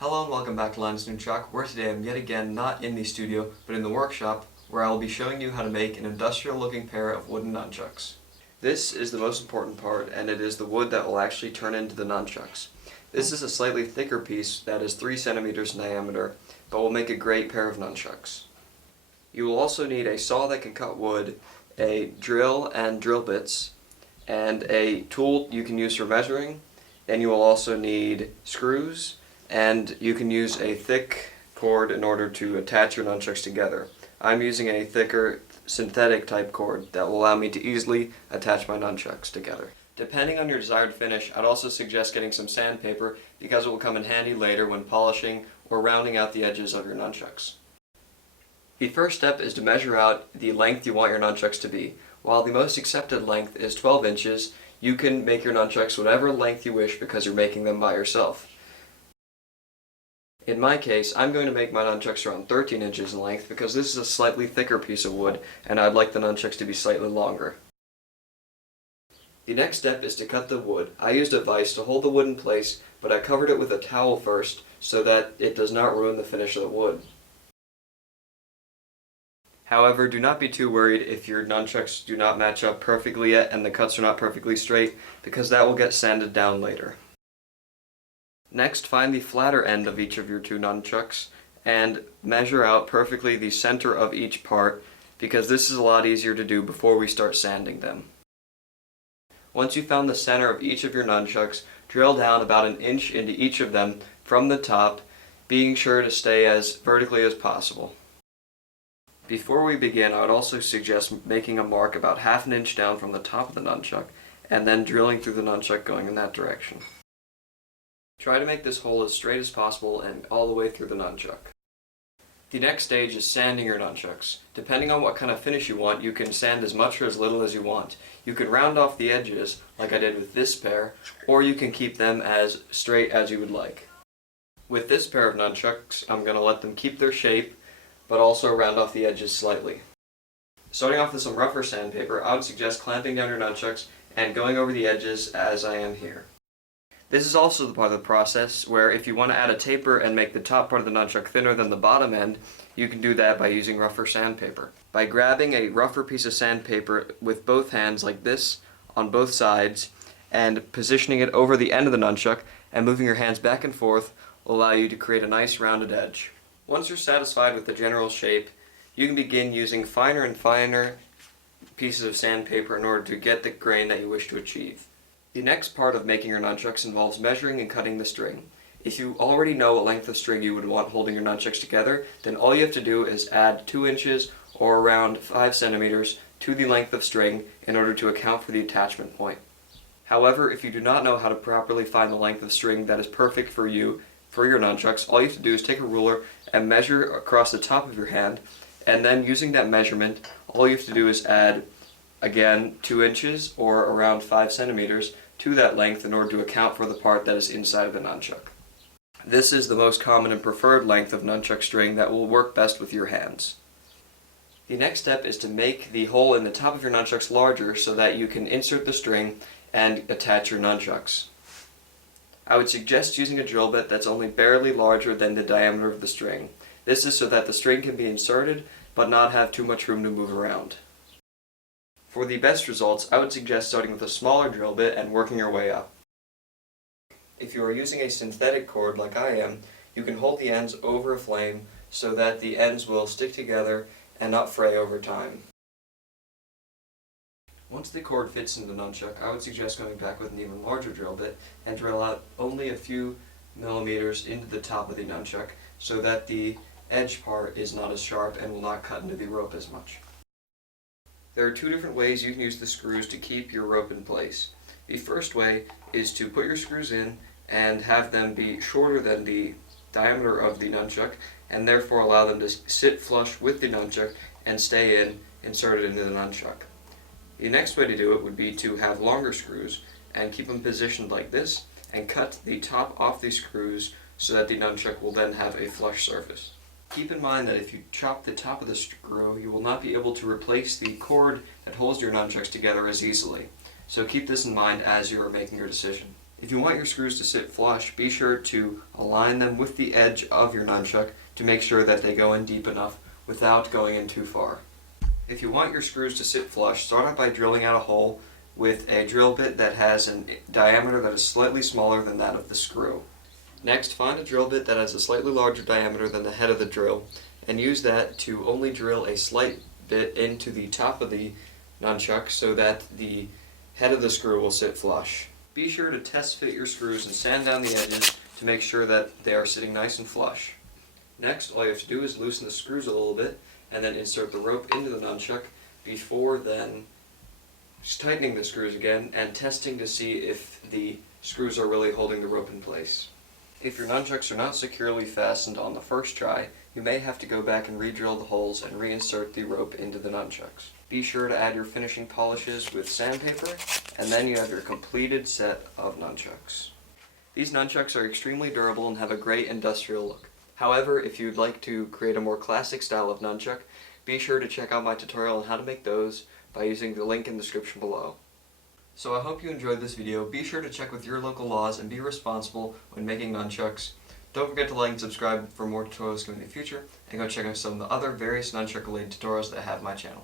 Hello and welcome back to Make Nunchaku, where today I'm yet again not in the studio, but in the workshop, where I will be showing you how to make an industrial looking pair of wooden nunchucks. This is the most important part, and it is the wood that will actually turn into the nunchucks. This is a slightly thicker piece that is 3 centimeters in diameter, but will make a great pair of nunchucks. You will also need a saw that can cut wood, a drill and drill bits, and a tool you can use for measuring. Then you will also need screws, and you can use a thick cord in order to attach your nunchucks together. I'm using a thicker synthetic type cord that will allow me to easily attach my nunchucks together. Depending on your desired finish, I'd also suggest getting some sandpaper because it will come in handy later when polishing or rounding out the edges of your nunchucks. The first step is to measure out the length you want your nunchucks to be. While the most accepted length is 12 inches, you can make your nunchucks whatever length you wish because you're making them by yourself. In my case, I'm going to make my nunchucks around 13 inches in length because this is a slightly thicker piece of wood and I'd like the nunchucks to be slightly longer. The next step is to cut the wood. I used a vise to hold the wood in place, but I covered it with a towel first so that it does not ruin the finish of the wood. However, do not be too worried if your nunchucks do not match up perfectly yet and the cuts are not perfectly straight, because that will get sanded down later. Next, find the flatter end of each of your two nunchucks and measure out perfectly the center of each part, because this is a lot easier to do before we start sanding them. Once you've found the center of each of your nunchucks, drill down about an inch into each of them from the top, being sure to stay as vertically as possible. Before we begin, I would also suggest making a mark about half an inch down from the top of the nunchuck and then drilling through the nunchuck going in that direction. Try to make this hole as straight as possible and all the way through the nunchuck. The next stage is sanding your nunchucks. Depending on what kind of finish you want, you can sand as much or as little as you want. You can round off the edges, like I did with this pair, or you can keep them as straight as you would like. With this pair of nunchucks, I'm going to let them keep their shape, but also round off the edges slightly. Starting off with some rougher sandpaper, I would suggest clamping down your nunchucks and going over the edges as I am here. This is also the part of the process where if you want to add a taper and make the top part of the nunchuck thinner than the bottom end, you can do that by using rougher sandpaper. By grabbing a rougher piece of sandpaper with both hands like this on both sides and positioning it over the end of the nunchuck and moving your hands back and forth will allow you to create a nice rounded edge. Once you're satisfied with the general shape, you can begin using finer and finer pieces of sandpaper in order to get the grain that you wish to achieve. The next part of making your nunchucks involves measuring and cutting the string. If you already know what length of string you would want holding your nunchucks together, then all you have to do is add 2 inches or around 5 centimeters to the length of string in order to account for the attachment point. However, if you do not know how to properly find the length of string that is perfect for you for your nunchucks, all you have to do is take a ruler and measure across the top of your hand, and then using that measurement, all you have to do is add again 2 inches or around 5 centimeters to that length in order to account for the part that is inside of the nunchuck. This is the most common and preferred length of nunchuck string that will work best with your hands. The next step is to make the hole in the top of your nunchucks larger so that you can insert the string and attach your nunchucks. I would suggest using a drill bit that's only barely larger than the diameter of the string. This is so that the string can be inserted but not have too much room to move around. For the best results, I would suggest starting with a smaller drill bit and working your way up. If you are using a synthetic cord like I am, you can hold the ends over a flame so that the ends will stick together and not fray over time. Once the cord fits into the nunchuck, I would suggest going back with an even larger drill bit and drill out only a few millimeters into the top of the nunchuck so that the edge part is not as sharp and will not cut into the rope as much. There are 2 different ways you can use the screws to keep your rope in place. The first way is to put your screws in and have them be shorter than the diameter of the nunchuck and therefore allow them to sit flush with the nunchuck and stay inserted into the nunchuck. The next way to do it would be to have longer screws and keep them positioned like this and cut the top off the screws so that the nunchuck will then have a flush surface. Keep in mind that if you chop the top of the screw, you will not be able to replace the cord that holds your nunchucks together as easily. So keep this in mind as you are making your decision. If you want your screws to sit flush, be sure to align them with the edge of your nunchuck to make sure that they go in deep enough without going in too far. If you want your screws to sit flush, start out by drilling out a hole with a drill bit that has a diameter that is slightly smaller than that of the screw. Next, find a drill bit that has a slightly larger diameter than the head of the drill, and use that to only drill a slight bit into the top of the nunchuck so that the head of the screw will sit flush. Be sure to test fit your screws and sand down the edges to make sure that they are sitting nice and flush. Next, all you have to do is loosen the screws a little bit and then insert the rope into the nunchuck before then just tightening the screws again and testing to see if the screws are really holding the rope in place. If your nunchucks are not securely fastened on the first try, you may have to go back and re-drill the holes and reinsert the rope into the nunchucks. Be sure to add your finishing polishes with sandpaper, and then you have your completed set of nunchucks. These nunchucks are extremely durable and have a great industrial look. However, if you'd like to create a more classic style of nunchuck, be sure to check out my tutorial on how to make those by using the link in the description below. So I hope you enjoyed this video. Be sure to check with your local laws and be responsible when making nunchucks. Don't forget to like and subscribe for more tutorials coming in the future, and go check out some of the other various nunchuck related tutorials that I have on my channel.